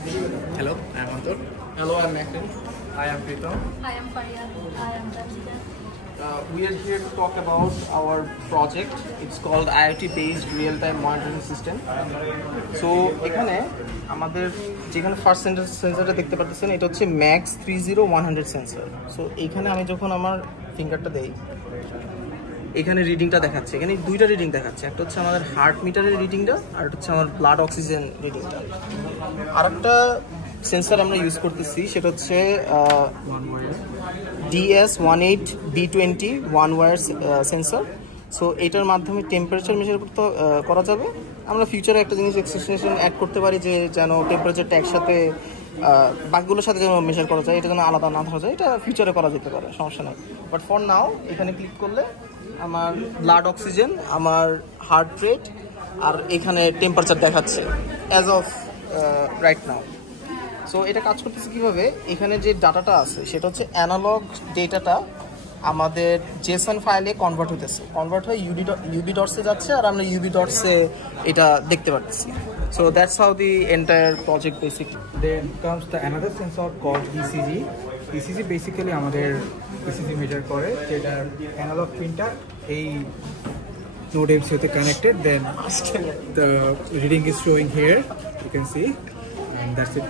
Hello, I am Antur. Hello, I'm Macron. I am Pritam. I am Faria. I am Ranjita. We are here to talk about our project. It's called IoT-based real-time monitoring system. So, এখানে আমাদের যেখানে first সেন্সরটা দেখতে পাচ্ছেন এটা হচ্ছে max 30100 sensor. So এইখানে আমি যখন আমার ফিঙ্গারটা দেই এখানে রিডিংটা দেখাচ্ছে, এখানে দুইটা রিডিং দেখাচ্ছে, একটা হচ্ছে আমাদের হার্ট মিটারের রিডিংটা আর একটা হচ্ছে আমার ব্লাড অক্সিজেন রিডিংটা। আরেকটা সেন্সর আমরা ইউজ করতেছি সেটা হচ্ছে DS18B20 one wire sensor. So এটার মাধ্যমে টেম্পারেচার মেজার করতে করা যাবে। আমরা ফিউচারে একটা জিনিস এক্সটেনশন অ্যাড করতে পারি যে যেন টেম্পারেচারটা একসাথে বাকিগুলোর সাথে যেন মেজার করা যায়, এটা যেন আলাদা না ধরা যায়, এটা ফিউচারে করা যেতে পারে, সমস্যা নেই। বাট ফর নাও এখানে ক্লিক করলে আমার ব্লাড অক্সিজেন, আমার হার্ট রেট আর এখানে টেম্পারেচার দেখাচ্ছে as of right now. So এটা কাজ করতেছে কীভাবে, এখানে যে ডাটাটা আছে সেটা হচ্ছে অ্যানালগ ডেটাটা আমাদের জেসন ফাইলে কনভার্ট হয়ে ইউবি ডটসে যাচ্ছে আর আমরা ইউবি ডটসে এটা দেখতে পাচ্ছি। So that's how the entire project basically. Then comes the another sensor called ECG. ECG basically আমাদের ECG measure করে, যেটার অ্যানালগ পিনটা এই node MCU তে connected. Then the reading is showing here. You can see, and that's it.